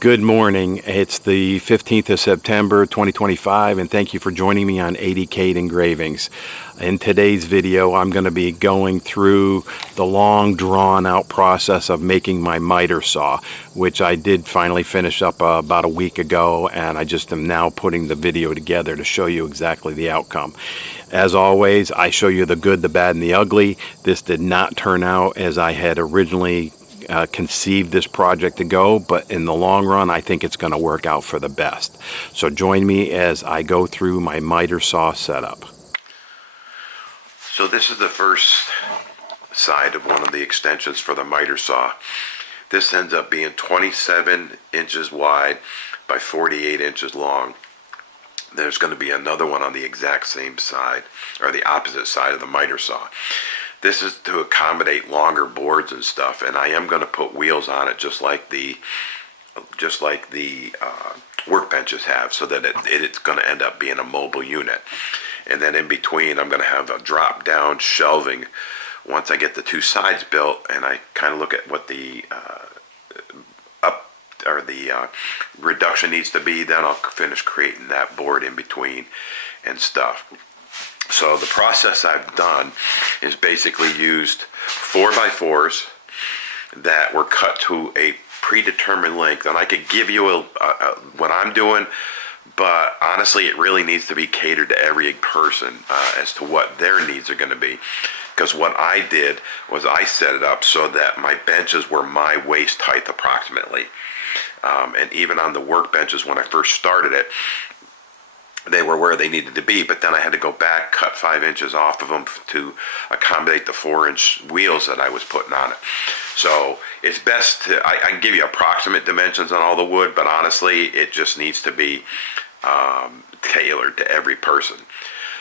Good morning. It's the 15th of September 2025 and thank you for joining me on ADK'ed engravings. In today's video I'm going to be going through the long drawn out process of making my miter saw, which I did finally finish up about a week ago, and I just am now putting the video together to show you exactly the outcome. As always, I show you the good, the bad, and the ugly. This did not turn out as I had originally conceived this project to go, but in the long run I think it's going to work out for the best. So join me as I go through my miter saw setup. So this is the first side of one of the extensions for the miter saw. This ends up being 27 inches wide by 48 inches long. There's going to be another one on the exact same side, or the opposite side of the miter saw. This is to accommodate longer boards and stuff, and I am going to put wheels on it just like the workbenches have, so that it's going to end up being a mobile unit. And then in between I'm going to have a drop down shelving once I get the two sides built, and I kind of look at what the reduction needs to be. Then I'll finish creating that board in between and stuff. So the process I've done is basically used 4x4s that were cut to a predetermined length, and I could give you what I'm doing, but honestly it really needs to be catered to every person as to what their needs are going to be. Because what I did was I set it up so that my benches were my waist height approximately. And even on the workbenches when I first started it, they were where they needed to be, but then I had to go back, cut 5 inches off of them to accommodate the 4-inch wheels that I was putting on it. So it's best to, I can give you approximate dimensions on all the wood, but honestly it just needs to be tailored to every person.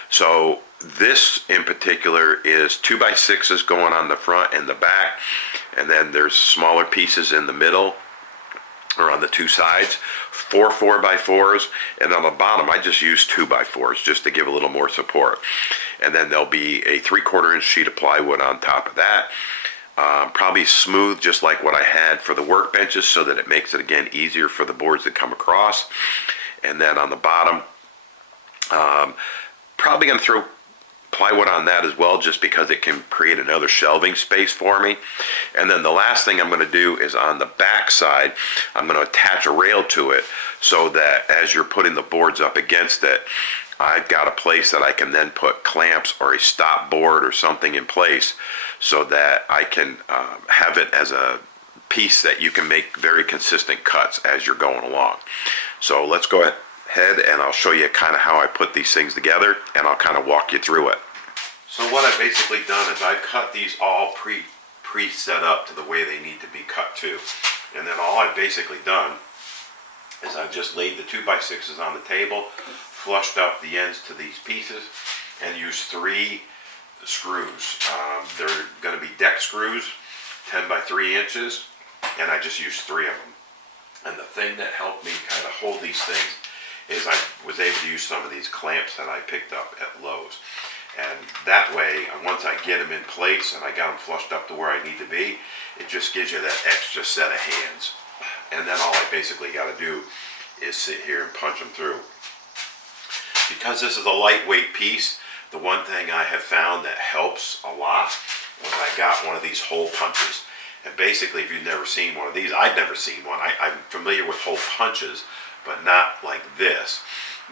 So this in particular is 2x6s going on the front and the back, and then there's smaller pieces in the middle or on the two sides, 4 4x4s, and on the bottom I just use 2x4s just to give a little more support. And then there'll be a 3/4 inch sheet of plywood on top of that, probably smooth just like what I had for the workbenches, so that it makes it again easier for the boards to come across. And then on the bottom, probably going to throw plywood on that as well, just because it can create another shelving space for me. And then the last thing I'm going to do is on the back side I'm going to attach a rail to it, so that as you're putting the boards up against it, I've got a place that I can then put clamps or a stop board or something in place, so that I can have it as a piece that you can make very consistent cuts as you're going along. So let's go ahead and I'll show you kind of how I put these things together, and I'll kind of walk you through it. So what I've basically done is I've cut these all pre-set up to the way they need to be cut to. And then all I've basically done is I've just laid the 2x6s on the table, flushed up the ends to these pieces, and used 3 screws. They're going to be deck screws, 10 by 3 inches, and I just used 3 of them. And the thing that helped me kind of hold these things is I was able to use some of these clamps that I picked up at Lowe's. And that way, once I get them in place and I got them flushed up to where I need to be, it just gives you that extra set of hands. And then all I basically got to do is sit here and punch them through. Because this is a lightweight piece, the one thing I have found that helps a lot was I got one of these hole punches. And basically, if you've never seen one of these, I'd never seen one. I'm familiar with hole punches, but not like this,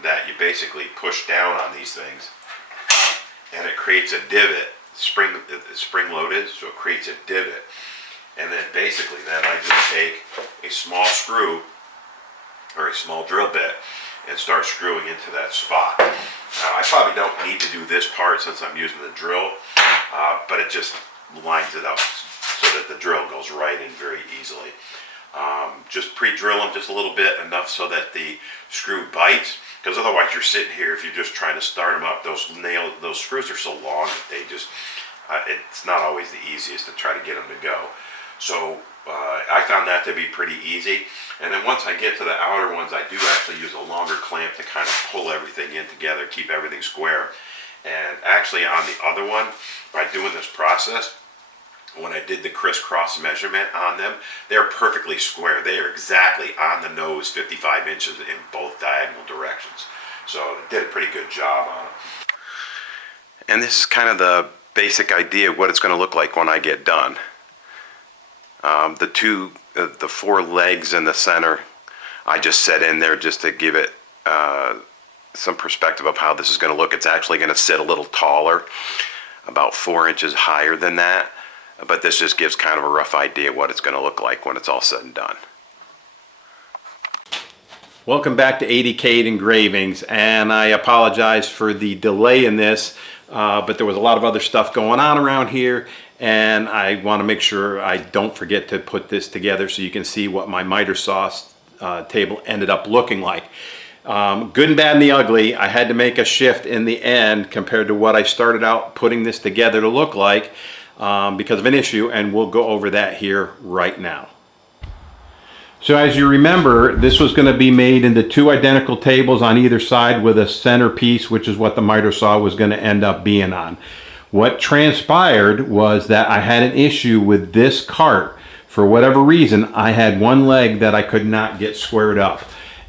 that you basically push down on these things and it creates a divot. It's spring loaded, so it creates a divot. And then basically then I just take a small screw or a small drill bit and start screwing into that spot. Now, I probably don't need to do this part since I'm using the drill, but it just lines it up so that the drill goes right in very easily. Just pre-drill them just a little bit, enough so that the screw bites, because otherwise you're sitting here, if you're just trying to start them up, those screws are so long that they just, it's not always the easiest to try to get them to go. So I found that to be pretty easy. And then once I get to the outer ones, I do actually use a longer clamp to kind of pull everything in together, keep everything square. And actually on the other one, by doing this process, when I did the crisscross measurement on them, they're perfectly square. They are exactly on the nose, 55 inches in both diagonal directions. So it did a pretty good job on it. And this is kind of the basic idea of what it's going to look like when I get done. The four legs in the center, I just set in there just to give it some perspective of how this is going to look. It's actually going to sit a little taller, about 4 inches higher than that. But this just gives kind of a rough idea of what it's going to look like when it's all said and done. Welcome back to ADK'ed Engravings, and I apologize for the delay in this, but there was a lot of other stuff going on around here, and I want to make sure I don't forget to put this together so you can see what my miter saw table ended up looking like. Good and bad and the ugly. I had to make a shift in the end compared to what I started out putting this together to look like because of an issue, and we'll go over that here right now. So as you remember, this was going to be made into two identical tables on either side with a center piece, which is what the miter saw was going to end up being on. What transpired was that I had an issue with this cart. For whatever reason, I had one leg that I could not get squared up.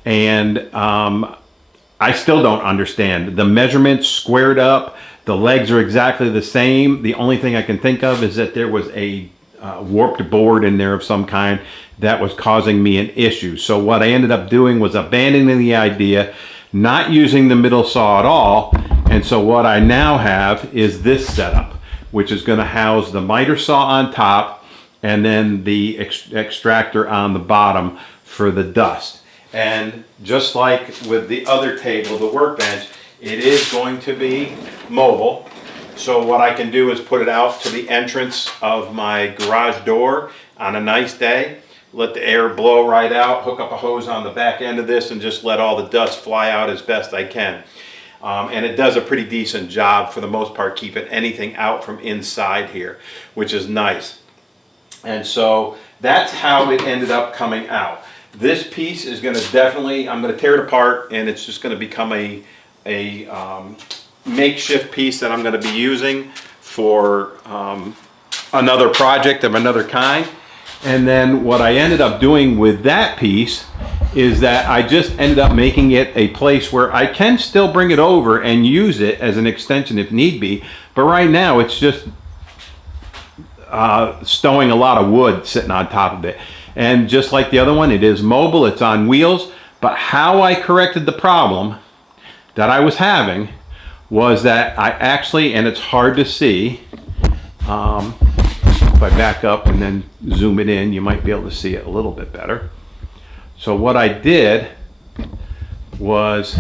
And I still don't understand. The measurements squared up, the legs are exactly the same. The only thing I can think of is that there was a warped board in there of some kind that was causing me an issue. So what I ended up doing was abandoning the idea, not using the middle saw at all. And so what I now have is this setup, which is going to house the miter saw on top and then the extractor on the bottom for the dust. And just like with the other table, the workbench, it is going to be mobile. So what I can do is put it out to the entrance of my garage door on a nice day, let the air blow right out, hook up a hose on the back end of this, and just let all the dust fly out as best I can. And it does a pretty decent job for the most part, keeping anything out from inside here, which is nice. And so that's how it ended up coming out. This piece is going to definitely, I'm going to tear it apart, and it's just going to become a makeshift piece that I'm going to be using for another project of another kind. And then what I ended up doing with that piece is that I just ended up making it a place where I can still bring it over and use it as an extension if need be. But right now it's just stowing a lot of wood sitting on top of it. And just like the other one, it is mobile, it's on wheels. But how I corrected the problem that I was having was that I actually, and it's hard to see, if I back up and then zoom it in, you might be able to see it a little bit better. So what I did was,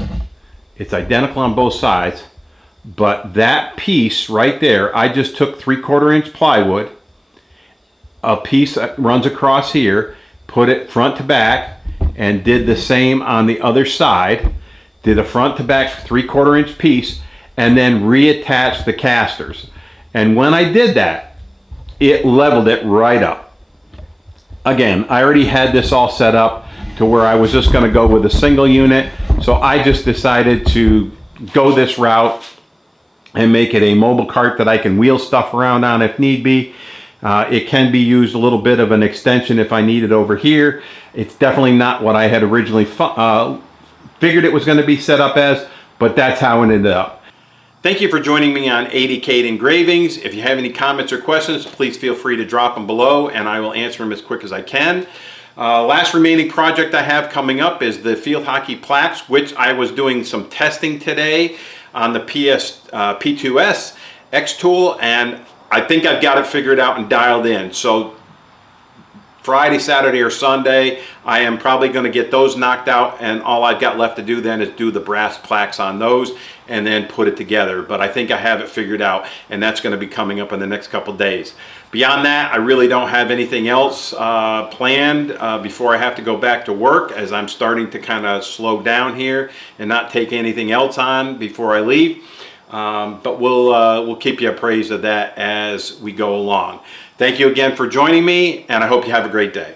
it's identical on both sides, but that piece right there, I just took 3/4 inch plywood, a piece that runs across here, put it front to back, and did the same on the other side, did a front to back 3/4 inch piece, and then reattached the casters. And when I did that, it leveled it right up. Again, I already had this all set up to where I was just going to go with a single unit, so I just decided to go this route and make it a mobile cart that I can wheel stuff around on if need be. It can be used a little bit of an extension if I need it over here. It's definitely not what I had originally figured it was going to be set up as, but that's how it ended up. Thank you for joining me on ADK'ed Engravings. If you have any comments or questions, please feel free to drop them below and I will answer them as quick as I can. Last remaining project I have coming up is the field hockey plaques, which I was doing some testing today on the P2S X tool, and I think I've got it figured out and dialed in. So Friday, Saturday, or Sunday, I am probably going to get those knocked out, and all I've got left to do then is do the brass plaques on those and then put it together. But I think I have it figured out, and that's going to be coming up in the next couple days. Beyond that, I really don't have anything else planned before I have to go back to work, as I'm starting to kind of slow down here and not take anything else on before I leave. But we'll keep you appraised of that as we go along. Thank you again for joining me, and I hope you have a great day.